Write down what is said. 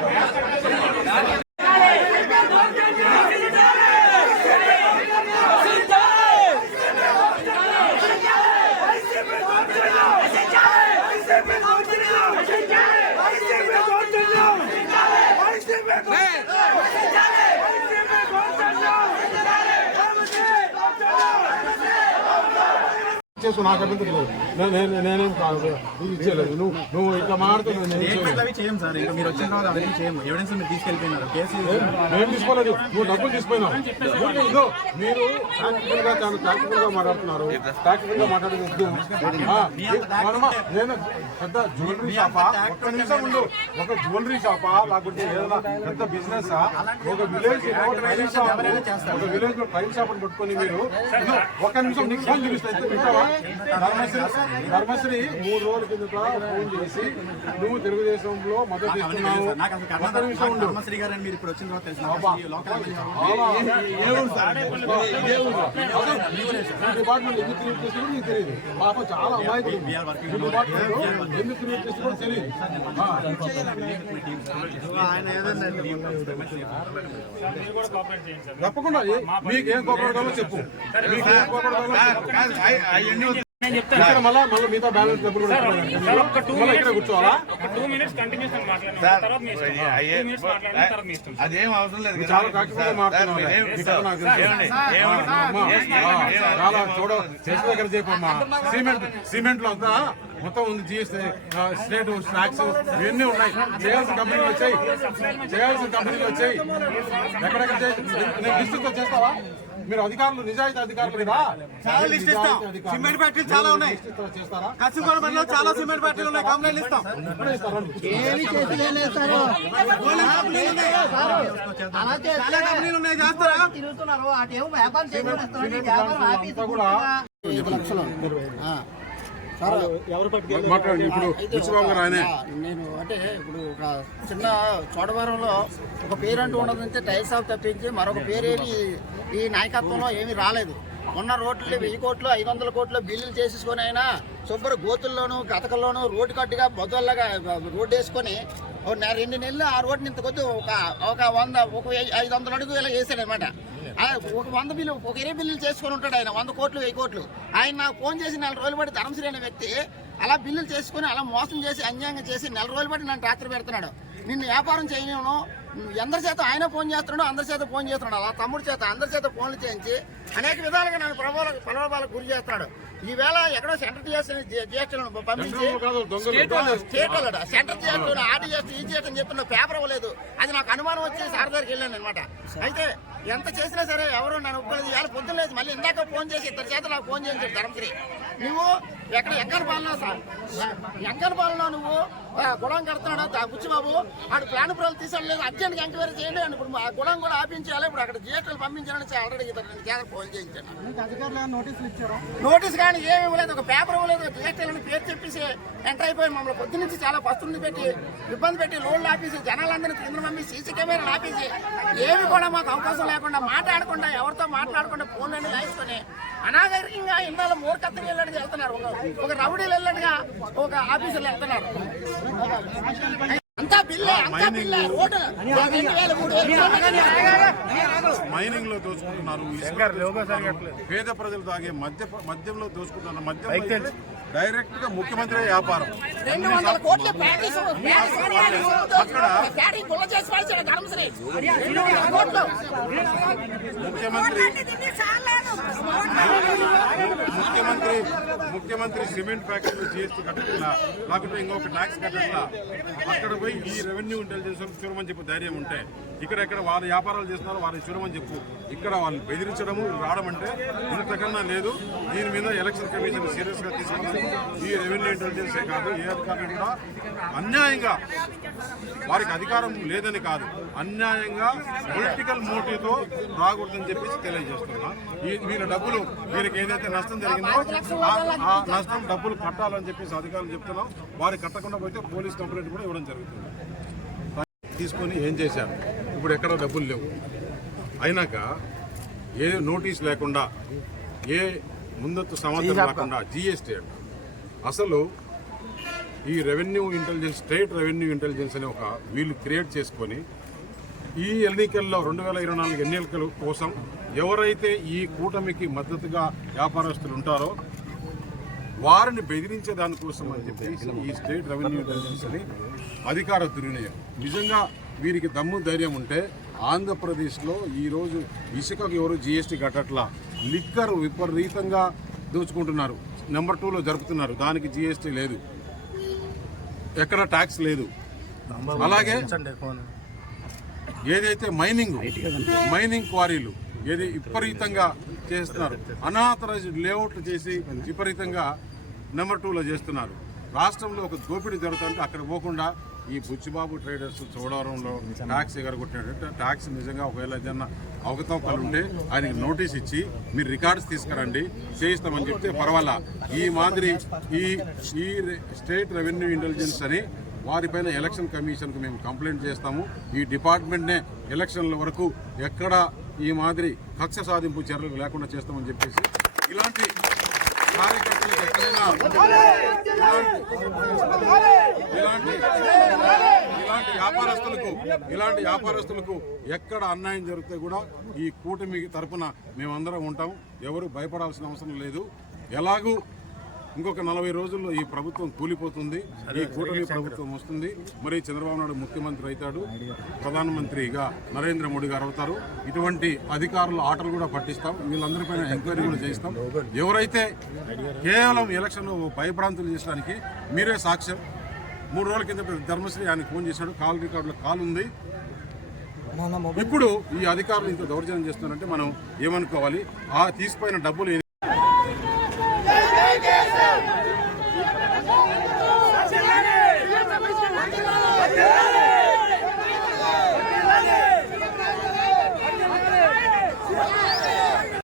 Yeah. చేసుకో నాకు అభ్యంతరం లేదు నేను నేనేం కాదు ఇచ్చేయలేదు నువ్వు నువ్వు ఇట్లా మాడుతున్నావు నేను కేసు తీసుకోలేదు. నువ్వు డబ్బులు తీసుకుపోయినావు. మీరు చాలా మాట్లాడుతున్నారు. ప్రాక్టికల్గా మాట్లాడేది మనమా నేను పెద్ద జ్యువెలరీ షాపా ఒక్క నిమిషం ఉండు. ఒక జ్యువెలరీ షాపా లేకుంటే ఏదైనా పెద్ద బిజినెస్ ఒక విలేజ్ ఒక విలేజ్లో షాప్ పట్టుకొని మీరు ఒక్క నిమిషం నీకు ఫోన్ చూపిస్తా ధర్మశ్రీ మూడు రోజుల కిందట ఫోన్ చేసి నువ్వు తెలుగుదేశంలో మద్దతు ఇస్తున్నావు నాకు అసలు ఒక్క కర్ణాటక నిమిషం ఉండు ధర్మశ్రీ గారు మీరు ఇప్పుడు వచ్చిన తర్వాత తెలిసిన లోకల్ డిపార్ట్మెంట్ ఎందుకు క్రియేట్ చేస్తుందో నీకు తెలియదు పాపం చాలా అమాయకులు ఈ డిపార్ట్మెంట్ ఎందుకు క్రియేట్ చేస్తుందో తెలియదు తప్పకుండా మీకు ఏం కోపం కావాలో చెప్పు మీకు ఏం అదేం అవసరం లేదు సిమెంట్ సిమెంట్లో అంతా మొత్తం ఉంది జిఎస్టీ స్టేట్ స్నాక్స్ ఇవన్నీ ఉన్నాయి. చేయాల్సిన కంపెనీలు వచ్చాయి. చేయాల్సిన కంపెనీలు వచ్చాయి. ఎక్కడెక్కడ చేస్తావా? మీరు అధికారులు నిజాయితీ అధికారులు మీరా చాలా లిస్ట్ ఇస్తాం. సిమెంట్ ఫ్యాక్టరీలు చాలా ఉన్నాయి. చేస్తారా? కసింగోడలో చాలా సిమెంట్ ఫ్యాక్టరీలు ఉన్నాయి. కంప్లైంట్ ఇస్తాం. చాలా కంపెనీలు ఉన్నాయి. చేస్తారా? తిరుగుతున్నారు. వ్యాపారం మాట్లాడండి ఇప్పుడు బుచ్చిబాబు గారు ఆయనే. నేను అంటే ఇప్పుడు ఒక చిన్న చోడవరంలో ఒక పేరు అంటూ ఉండదంటే టైల్స్ ఆఫ్ తప్పించి మరొక పేరేమి ఈ నాయకత్వంలో ఏమీ రాలేదు. ఉన్న రోడ్లు వెయ్యి కోట్లు ఐదు వందల కోట్లు బిల్లులు చేసేసుకొని అయినా శుభ్ర గోతుల్లోనూ గతకల్లోనూ రోడ్డు కట్టుగా బొద్దల్లాగా రోడ్డు వేసుకొని రెండు నెలలు ఆ రోడ్డుని ఇంత కొద్ది ఒక ఒక వంద ఒక ఐదు వందల అడుగు ఇలా వేసాడనమాట. ఒక వంద బిల్లు ఒక ఇరవై బిల్లులు చేసుకొని ఉంటాడు ఆయన వంద కోట్లు వెయ్యి కోట్లు. ఆయన నాకు ఫోన్ చేసి నెల రోజులు పడి ధర్మశ్రీ అనే వ్యక్తి అలా బిల్లులు చేసుకొని అలా మోసం చేసి అన్యాయంగా చేసి నెల రోజులు పడి నన్ను రాత్రి పెడుతున్నాడు. నిన్ను వ్యాపారం చేయను అందరి చేత ఆయన ఫోన్ చేస్తున్నాడు అందరి చేత ఫోన్ చేస్తున్నాడు. అలా తమ్ముడి చేత అందరి చేత ఫోన్లు చేయించి అనేక విధాలుగా నన్ను ప్రభావ ప్రలోభాలకు గురి చేస్తున్నాడు ఈవేళ ఎక్కడో సెంటర్ చేసిన జిఎస్టీలను పంపించి కాదు, దొంగలు. స్టేట్ వాళ్ళట సెంటర్ ఆర్డీ చేస్తూ ఈ చేయటం చెప్పిన పేపర్ ఇవ్వలేదు. అది నాకు అనుమానం వచ్చి సార్ దగ్గరికి వెళ్ళాను అనమాట అయితే ఎంత చేసినా సరే ఎవరు నన్ను ఒప్పుకోలేదు. ఇవాళ పొద్దున లేదు మళ్ళీ ఇందాక ఫోన్ చేసి ఇద్దరు చేత నాకు ఫోన్ చేయించాడు ధర్మశ్రీ. నువ్వు ఎక్కడ ఎంకన్ పాలన ఎంకన్ పాలన నువ్వు గుడం కడుతున్నాడు? బుచ్చిబాబు ఆడు ప్లాన్ ప్రజలు తీసాడు అర్జెంట్గా ఎంక్వైరీ చేయండి అని ఇప్పుడు ఆ గుడం కూడా ఆపించాలి. ఇప్పుడు అక్కడ జిఎస్టీలు పంపించాలని ఆల్రెడీ ఇతను నేను కేంద్ర ఫోన్ చేయించాను నోటీస్ కానీ ఏమి ఇవ్వలేదు. ఒక పేపర్ ఇవ్వలేదు. జిఎస్టీలను పేరు చెప్పేసి ఎంటర్ అయిపోయి. మమ్మల్ని పొద్దు నుంచి చాలా పస్తులు పెట్టి ఇబ్బంది పెట్టి లోన్లు ఆపేసి జనాలందరినీ కింద పంపి సీసీ కెమెరాలు ఆపేసి ఏమి కూడా మాకు అవకాశం లేకుండా మాట్లాడకుండా ఎవరితో మాట్లాడకుండా ఫోన్ అన్ని లాయించుకొని అనాగరికంగా ఇన్నాళ్ళు మూర్ఖత్వం వెళ్ళడానికి వెళ్తున్నారు. ఒక రౌడీలు వెళ్ళట్టుగా ఒక ఆఫీసులు వెళ్తున్నారు. అంతా బిల్లే అంతా బిల్లే రోడ్డు. రెండు వేల మూడు వేలు. మైనింగ్లో దోచుకుంటున్నారు. పేద ప్రజలు తాగే మద్య మద్యంలో దోచుకుంటున్నారు మద్యం డైరెక్ట్గా ముఖ్యమంత్రి వ్యాపారం. ముఖ్యమంత్రి ముఖ్యమంత్రి ముఖ్యమంత్రి సిమెంట్ ఫ్యాక్టరీ జిఎస్టీ కట్టకుండా లేకపోతే ఇంకొక ట్యాక్స్ కట్టకుండా అక్కడ పోయి ఈ రెవెన్యూ ఇంటెలిజెన్స్ చూడమని చెప్పి ధైర్యం ఉంటే ఇక్కడ ఎక్కడ వారు వ్యాపారాలు చేస్తున్నారో వారిని చూడమని చెప్పు. ఇక్కడ వాళ్ళు బెదిరించడము రావడం అంటే ఇంతకన్నా లేదు. దీని మీద ఎలక్షన్ కమిషన్ సీరియస్గా గా ఈ రెవెన్యూ ఇంటెలిజెన్సే కాదు ఏ అధికారులు కూడా అన్యాయంగా వారికి అధికారం లేదని కాదు అన్యాయంగా పొలిటికల్ మోటివ్తో రాకూడదని చెప్పేసి తెలియజేస్తున్నా. ఈ వీళ్ళ డబ్బులు వీరికి ఏదైతే నష్టం జరిగిందో ఆ నష్టం డబ్బులు కట్టాలని చెప్పేసి అధికారులు చెప్తున్నాం. వారికి కట్టకుండా పోతే పోలీస్ కంప్లైంట్ కూడా ఇవ్వడం జరుగుతుంది. తీసుకొని ఏం చేశారు? ఇప్పుడు ఎక్కడ డబ్బులు లేవు. అయినాక ఏ నోటీస్ లేకుండా ఏ ముందస్తు సమాచారం లేకుండా జిఎస్టీ అంట. అసలు ఈ revenue intelligence state revenue intelligence అనే ఒక వీళ్ళు క్రియేట్ చేసుకొని ఈ ఎన్నికల్లో రెండు వేల ఇరవై నాలుగు ఎన్నికల కోసం ఎవరైతే ఈ కూటమికి మద్దతుగా వ్యాపారస్తులు ఉంటారో వారిని బెదిరించే దానికోసం అని చెప్పేసి ఈ స్టేట్ రెవెన్యూ ఇంటెలిజెన్స్ అని అధికార దుర్వినియోగం. నిజంగా వీరికి దమ్ము ధైర్యం ఉంటే ఆంధ్రప్రదేశ్లో ఈరోజు ఇసుకకు ఎవరు జీఎస్టీ కట్టట్లా? లిక్కర్ విపరీతంగా దోచుకుంటున్నారు. నెంబర్ టూలో జరుపుతున్నారు. దానికి జీఎస్టీ లేదు. ఎక్కడ ట్యాక్స్ లేదు. అలాగే ఏదైతే మైనింగ్ మైనింగ్ క్వారీలు ఏది విపరీతంగా చేస్తున్నారు అనాథరైజ్ లేఅవుట్లు చేసి విపరీతంగా నెంబర్ టూలో చేస్తున్నారు. రాష్ట్రంలో ఒక దోపిడీ జరుగుతుంటే అక్కడ పోకుండా ఈ బుచ్చిబాబు ట్రేడర్స్ చోడవరంలో ట్యాక్స్ ఎగరగొట్టాడంటే ట్యాక్స్ నిజంగా ఒకవేళ ఏదైనా అవకతవకలు ఉంటే ఆయనకి నోటీస్ ఇచ్చి మీరు రికార్డ్స్ తీసుకురండి చేయిస్తామని చెప్తే పర్వాలా. ఈ మాదిరి ఈ ఈ స్టేట్ రెవెన్యూ ఇంటెలిజెన్స్ అని వారిపైన ఎలక్షన్ కమిషన్కు మేము కంప్లైంట్ చేస్తాము. ఈ డిపార్ట్మెంట్నే ఎలక్షన్ల వరకు ఎక్కడ ఈ మాదిరి కక్ష సాధింపు చర్యలు లేకుండా చేస్తామని చెప్పేసి ఇలాంటి కార్యకర్తలకు ఎక్కడైనా ఇలాంటి వ్యాపారస్తులకు ఇలాంటి వ్యాపారస్తులకు ఎక్కడ అన్యాయం జరిగితే కూడా ఈ కూటమి తరపున మేమందరం ఉంటాం. ఎవరు భయపడాల్సిన అవసరం లేదు. ఎలాగూ ఇంకొక నలభై రోజుల్లో ఈ ప్రభుత్వం కూలిపోతుంది. ఈ కూటమి ప్రభుత్వం వస్తుంది. మరి చంద్రబాబు నాయుడు ముఖ్యమంత్రి అవుతాడు. ప్రధానమంత్రిగా నరేంద్ర మోడీ గారు అవుతారు. ఇటువంటి అధికారుల ఆటలు కూడా పట్టిస్తాం. వీళ్ళందరిపైన ఎంక్వైరీ కూడా చేస్తాం ఎవరైతే కేవలం ఎలక్షన్ భయభ్రాంతులు చేసడానికి మీరే సాక్ష్యం. మూడు రోజుల కింద ధర్మశ్రీ ఆయన ఫోన్ చేశాడు. కాల్ రికార్డులో కాల్ ఉంది. ఇప్పుడు ఈ అధికారులు ఇంత దౌర్జన్యం చేస్తున్నారంటే మనం ఏమనుకోవాలి? ఆ తీసిపోయిన డబ్బులు